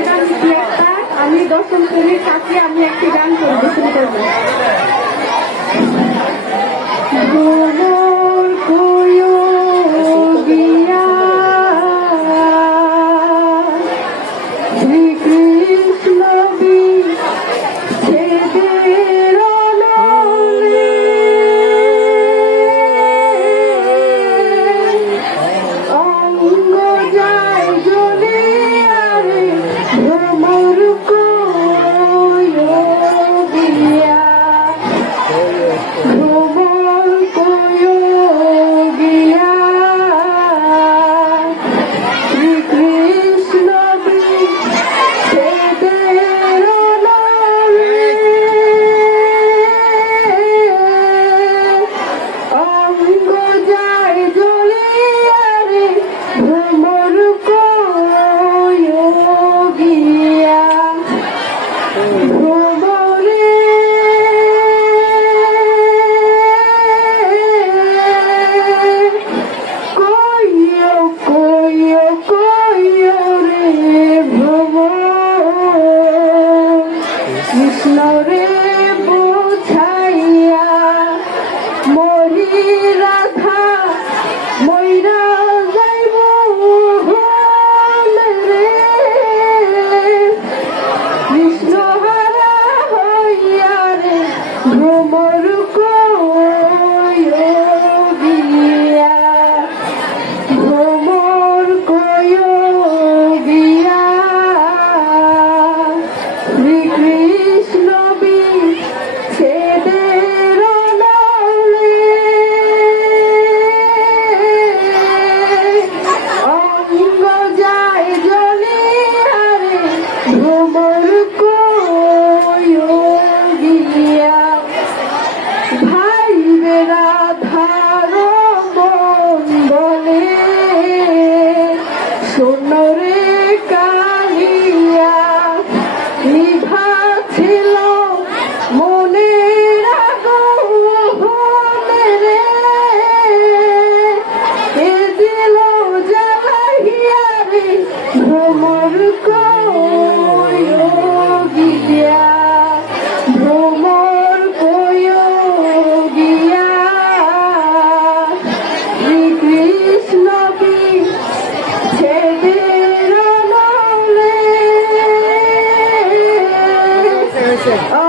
আমার আমি দশম শ্রেণির কাছে আমি একটি গান পরিবেশন করব। কৃষ্ণরে বুঝাইয়া মরিরা Krishna Oh.